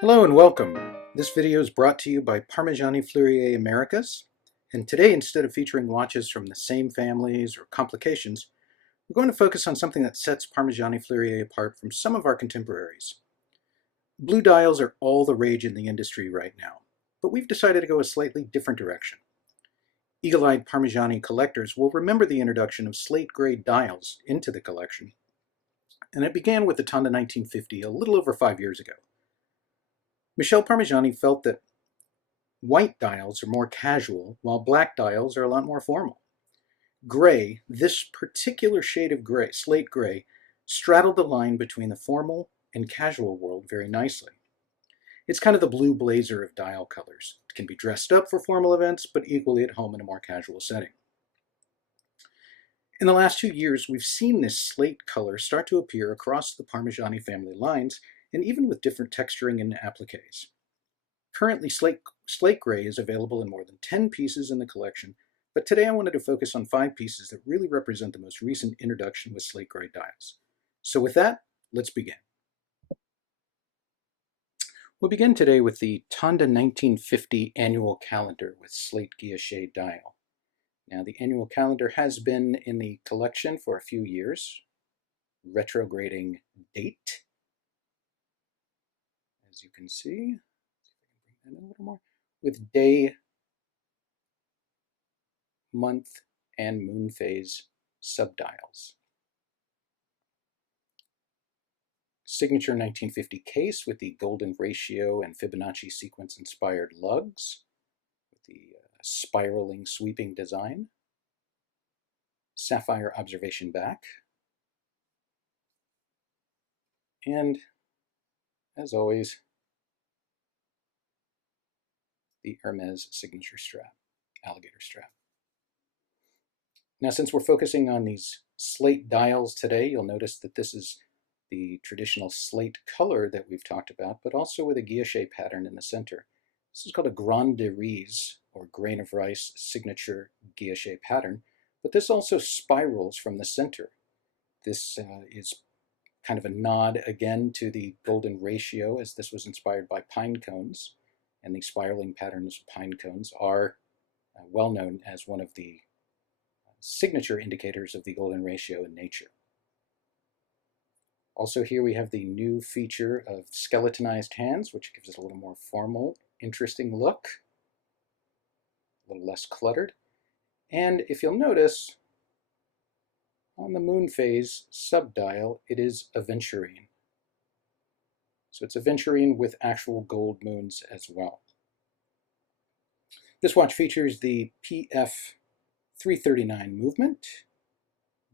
Hello and welcome. This video is brought to you by Parmigiani Fleurier Americas. And today, instead of featuring watches from the same families or complications, we're going to focus on something that sets Parmigiani Fleurier apart from some of our contemporaries. Blue dials are all the rage in the industry right now, but we've decided to go a slightly different direction. Eagle-eyed Parmigiani collectors will remember the introduction of slate-grade dials into the collection, and it began with the Tonda 1950 a little over 5 years ago. Michel Parmigiani felt that white dials are more casual, while black dials are a lot more formal. Gray, this particular shade of gray, slate gray, straddled the line between the formal and casual world very nicely. It's kind of the blue blazer of dial colors. It can be dressed up for formal events, but equally at home in a more casual setting. In the last 2 years, we've seen this slate color start to appear across the Parmigiani family lines, and even with different texturing and appliques. Currently, slate gray is available in more than 10 pieces in the collection, but today I wanted to focus on 5 pieces that really represent the most recent introduction with slate gray dials. So with that, let's begin. We'll begin today with the Tonda 1950 annual calendar with slate guilloche dial. Now, the annual calendar has been in the collection for a few years, retrograding date, as you can see. And a little more with day, month, and moon phase subdials. Signature 1950 case with the golden ratio and Fibonacci sequence inspired lugs with the spiraling sweeping design. Sapphire observation back. And as always, the Hermes signature strap, alligator strap. Now, since we're focusing on these slate dials today, you'll notice that this is the traditional slate color that we've talked about, but also with a guilloche pattern in the center. This is called a Grand de Riz, or grain of rice signature guilloche pattern, but this also spirals from the center. This is kind of a nod again to the golden ratio, as this was inspired by pine cones, and the spiraling patterns of pine cones are well known as one of the signature indicators of the golden ratio in nature. Also here we have the new feature of skeletonized hands, which gives it a little more formal, interesting look, a little less cluttered. And if you'll notice, on the moon phase subdial, it is aventurine. So it's aventurine with actual gold moons as well. This watch features the PF 339 movement,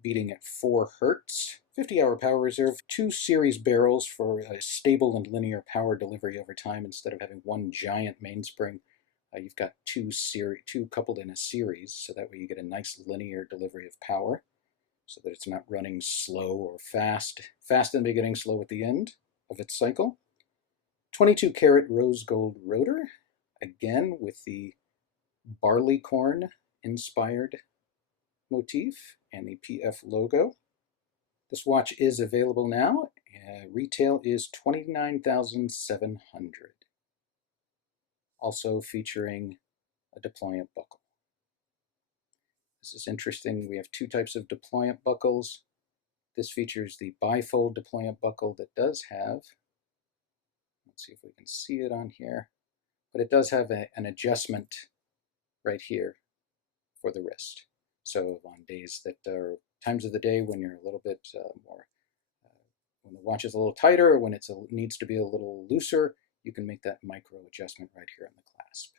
beating at 4 Hertz, 50-hour power reserve, 2 series barrels for a stable and linear power delivery over time instead of having one giant mainspring. You've got two coupled in a series, so that way you get a nice linear delivery of power, so that it's not running slow or fast in the beginning, slow at the end of its cycle. 22 karat rose gold rotor, again with the barleycorn inspired motif and the PF logo. This watch is available now. Retail is $29,700. Also featuring a deployant buckle. This is interesting. We have 2 types of deployant buckles. This features the bifold deployant buckle that does have, let's see if we can see it on here, but it does have an adjustment right here for the wrist. So on days that are times of the day when you're a little bit more, when the watch is a little tighter, or when it needs to be a little looser, you can make that micro adjustment right here on the clasp.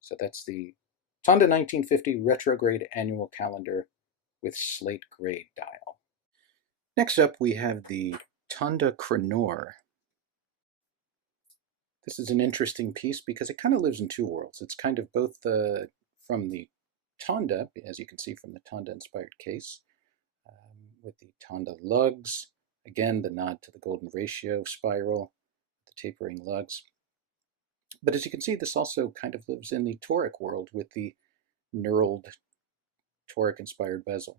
So that's the Tonda 1950 retrograde annual calendar with slate grade dial. Next up, we have the Tonda Chronor. This is an interesting piece because it kind of lives in 2 worlds. It's kind of both from the Tonda, as you can see from the Tonda inspired case, with the Tonda lugs, again the nod to the golden ratio spiral, the tapering lugs. But as you can see, this also kind of lives in the toric world with the knurled toric inspired bezel.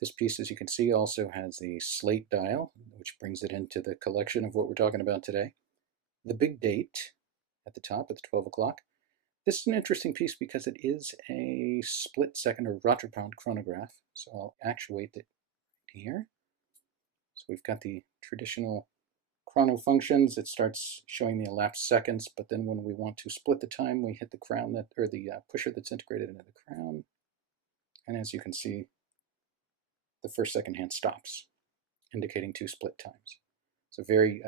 This piece, as you can see, also has the slate dial, which brings it into the collection of what we're talking about today. The big date at the top at the 12 o'clock. This is an interesting piece because it is a split second or Rotterpond chronograph. So I'll actuate it here. So we've got the traditional chrono functions. It starts showing the elapsed seconds, but then when we want to split the time, we hit the crown that, or the pusher that's integrated into the crown. And as you can see, the first second hand stops, indicating 2 split times. It's a very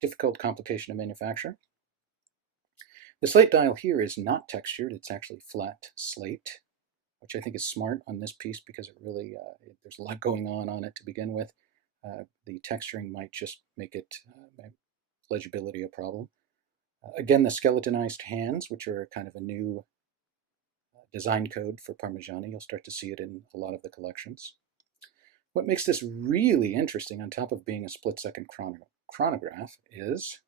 difficult complication to manufacture. The slate dial here is not textured, it's actually flat slate, which I think is smart on this piece because it really, there's a lot going on it to begin with. The texturing might just make it, legibility a problem. Again, the skeletonized hands, which are kind of a new design code for Parmigiani. You'll start to see it in a lot of the collections. What makes this really interesting, on top of being a split-second chronograph, is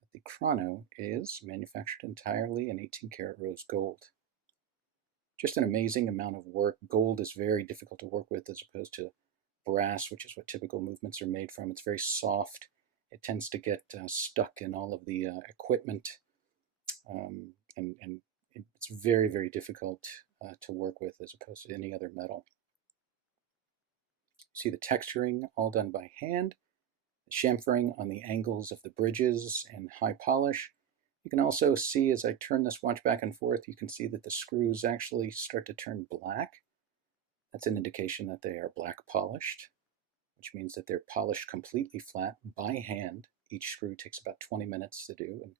that the chrono is manufactured entirely in 18-karat rose gold. Just an amazing amount of work. Gold is very difficult to work with as opposed to brass, which is what typical movements are made from. It's very soft. It tends to get stuck in all of the equipment, and it's very, very difficult to work with as opposed to any other metal. See the texturing all done by hand, the chamfering on the angles of the bridges and high polish. You can also see as I turn this watch back and forth, you can see that the screws actually start to turn black. That's an indication that they are black polished, which means that they're polished completely flat by hand. Each screw takes about 20 minutes to do, and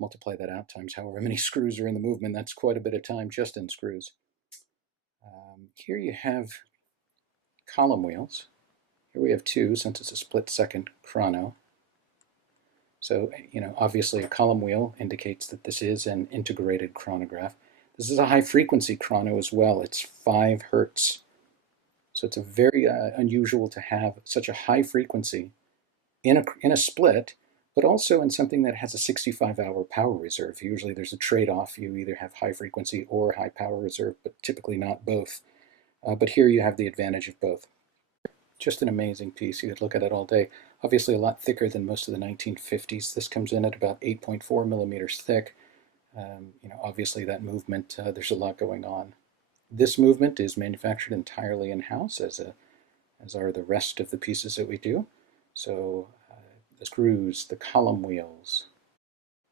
multiply that out times however many screws are in the movement. That's quite a bit of time just in screws. Here you have column wheels. Here we have 2 since it's a split second chrono. So, obviously a column wheel indicates that this is an integrated chronograph. This is a high frequency chrono as well. It's 5 hertz. So it's a very unusual to have such a high frequency in a split, but also in something that has a 65-hour power reserve. Usually there's a trade-off. You either have high frequency or high power reserve, but typically not both. But here you have the advantage of both. Just an amazing piece. You could look at it all day. Obviously a lot thicker than most of the 1950s. This comes in at about 8.4 millimeters thick. Obviously that movement, there's a lot going on. This movement is manufactured entirely in-house, as are the rest of the pieces that we do. So the screws, the column wheels,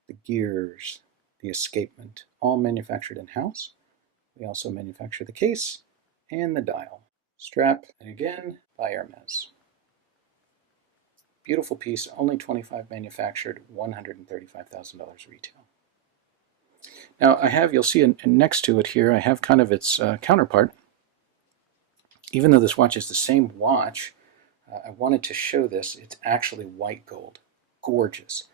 the gears, the escapement, all manufactured in-house. We also manufacture the case and the dial. Strap, and again, by Hermes. Beautiful piece, only 25 manufactured, $135,000 retail. Now I have, you'll see next to it here, I have kind of its counterpart. Even though this watch is the same watch, I wanted to show this. It's actually white gold. Gorgeous.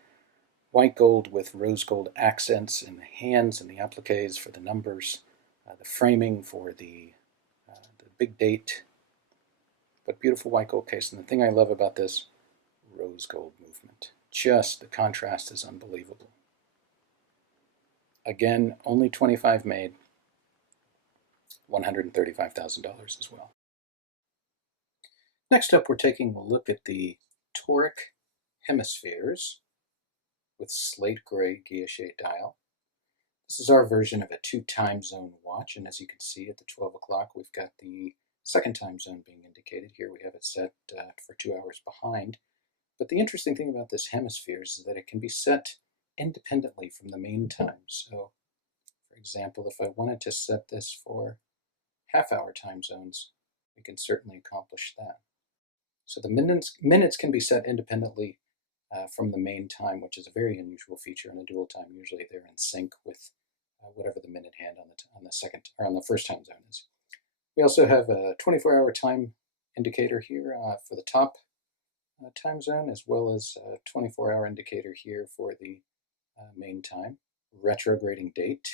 White gold with rose gold accents in the hands and the appliques for the numbers, the framing for the big date, but beautiful white gold case. And the thing I love about this, rose gold movement. Just the contrast is unbelievable. Again, only 25 made, $135,000 as well. Next up, we're taking a look at the toric hemispheres with slate gray guilloche dial. This is our version of a 2 time zone watch, and as you can see at the 12 o'clock, we've got the second time zone being indicated. Here we have it set for 2 hours behind. But the interesting thing about this hemispheres is that it can be set independently from the main time. So, for example, if I wanted to set this for half-hour time zones, we can certainly accomplish that. So the minutes can be set independently from the main time, which is a very unusual feature in a dual time. Usually they're in sync with whatever the minute hand on the second or on the first time zone is. We also have a 24-hour time indicator here for the top time zone, as well as a 24-hour indicator here for the main time. Retrograding date.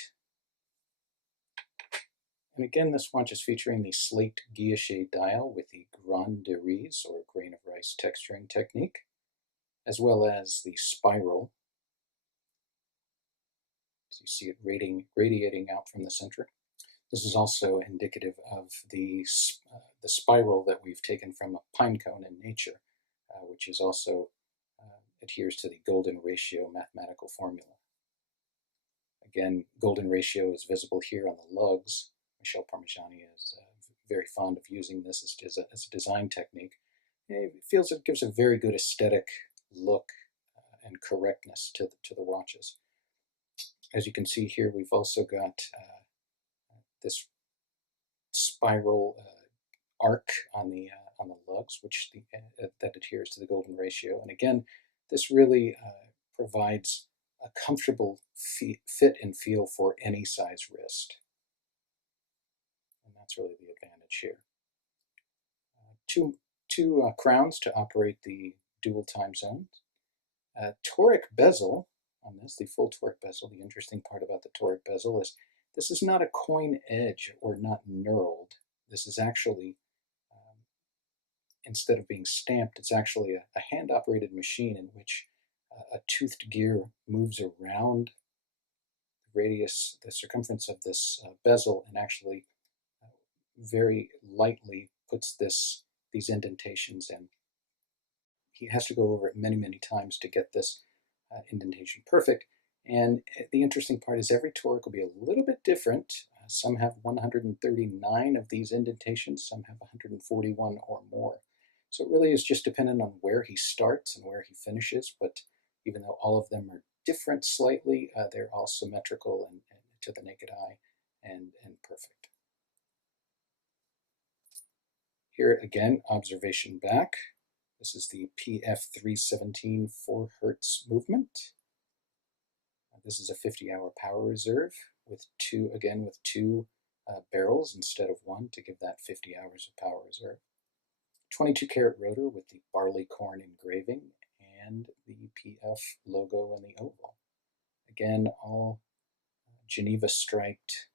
And again, this watch is featuring the slate guilloche dial with the grain de riz, or grain of rice texturing technique, as well as the spiral. So you see it radiating out from the center. This is also indicative of the spiral that we've taken from a pine cone in nature, which is also adheres to the golden ratio mathematical formula. Again, golden ratio is visible here on the lugs. Michel Parmigiani is very fond of using this as a design technique. It feels it gives a very good aesthetic look and correctness to the watches. As you can see here, we've also got this spiral arc on the lugs, which that adheres to the golden ratio. And again, this really provides a comfortable fit and feel for any size wrist. And that's really the advantage here. Two crowns to operate the dual time zones. Toric bezel on this, the full toric bezel. The interesting part about the toric bezel is this is not a coin edge or not knurled. This is actually, instead of being stamped, it's actually a hand-operated machine in which a toothed gear moves around the radius, the circumference of this bezel, and actually very lightly puts these indentations in. He has to go over it many, many times to get this indentation perfect. And the interesting part is every toric will be a little bit different. Some have 139 of these indentations, some have 141 or more. So it really is just dependent on where he starts and where he finishes, but even though all of them are different slightly, they're all symmetrical and to the naked eye and perfect. Here again, observation back. This is the PF317 4 Hertz movement. This is a 50-hour power reserve with two barrels instead of one to give that 50 hours of power reserve. 22-karat rotor with the barley corn engraving and the PF logo and the oval. Again, all Geneva striped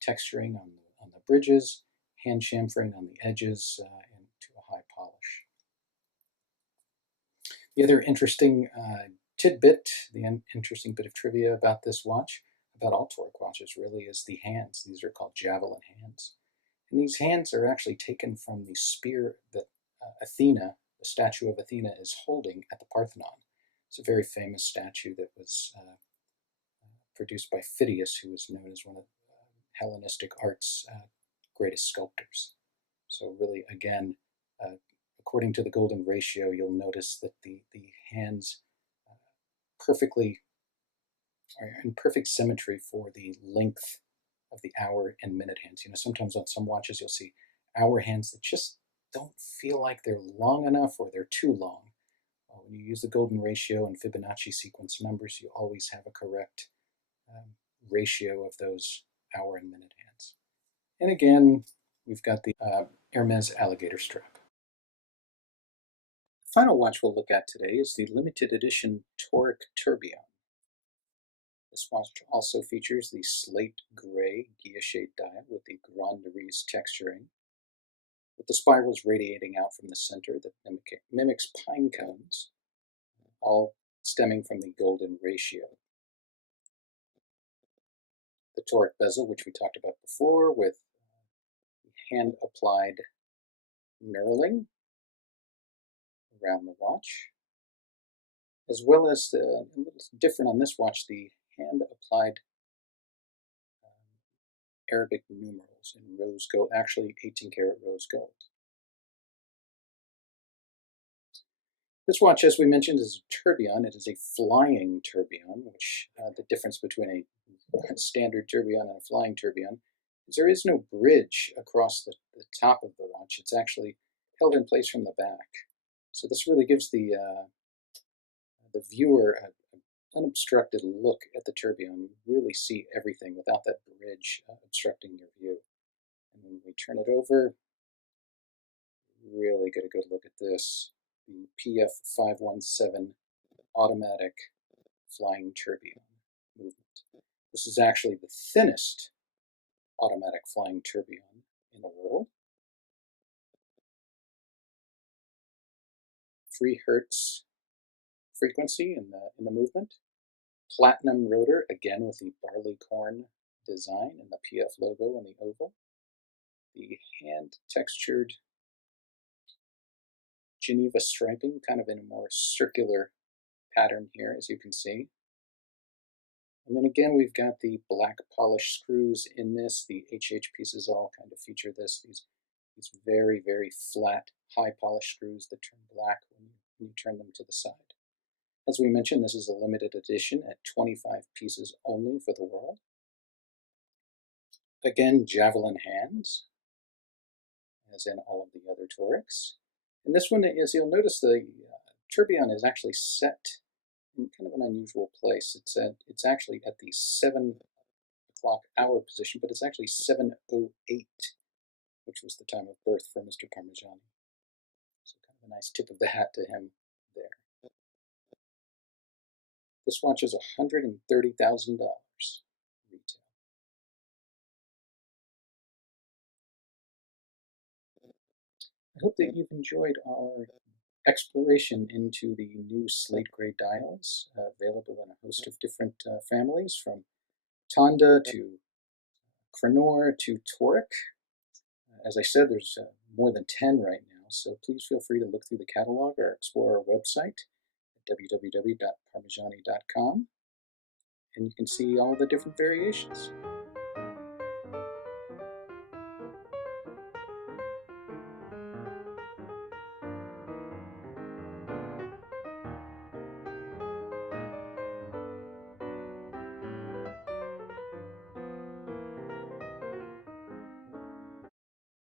texturing on the bridges, hand chamfering on the edges, and to a high polish. The other interesting tidbit, the interesting bit of trivia about this watch, about all toric watches really, is the hands. These are called javelin hands. And these hands are actually taken from the spear that Athena, the statue of Athena, is holding at the Parthenon. It's a very famous statue that was produced by Phidias, who was known as one of Hellenistic art's greatest sculptors. So really, again, according to the golden ratio, you'll notice that the hands are in perfect symmetry for the length of the hour and minute hands. You know, sometimes on some watches you'll see hour hands that just don't feel like they're long enough or they're too long. When you use the golden ratio and Fibonacci sequence numbers, you always have a correct ratio of those hour and minute hands. And again, we've got the Hermes alligator strap. The final watch we'll look at today is the limited edition Toric Tourbillon. This watch also features the slate gray guilloche dial with the Grand Riz texturing, with the spirals radiating out from the center that mimics pine cones, all stemming from the golden ratio. The toric bezel, which we talked about before, with hand-applied knurling around the watch, as well as a little different on this watch, the hand-applied Arabic numerals in rose gold, actually 18-karat rose gold. This watch, as we mentioned, is a tourbillon. It is a flying tourbillon, which the difference between a standard tourbillon and a flying tourbillon is there is no bridge across the top of the watch. It's actually held in place from the back. So this really gives the viewer an unobstructed look at the tourbillon. You really see everything without that bridge obstructing your view. And when we turn it over, really get a good look at this. The PF517 automatic flying tourbillon movement. This is actually the thinnest automatic flying tourbillon in the world. 3 Hertz frequency in the movement. Platinum rotor, again with the barley corn design and the PF logo and the oval. The hand-textured Geneva striping, kind of in a more circular pattern here, as you can see. And then again, we've got the black polished screws in this. The HH pieces all kind of feature this. These very, very flat, high polished screws that turn black when you turn them to the side. As we mentioned, this is a limited edition at 25 pieces only for the world. Again, javelin hands, as in all of the other Torics. And this one, as you'll notice, the tourbillon is actually set in kind of an unusual place. It's actually at the 7 o'clock hour position, but it's actually 7:08, which was the time of birth for Mr. Parmigiani. So kind of a nice tip of the hat to him there. This watch is $130,000 retail. I hope that you've enjoyed our exploration into the new slate gray dials, available in a host of different families, from Tonda to Cranor to Toric. As I said, there's more than 10 right now, so please feel free to look through the catalog or explore our website at www.parmigiani.com, and you can see all the different variations.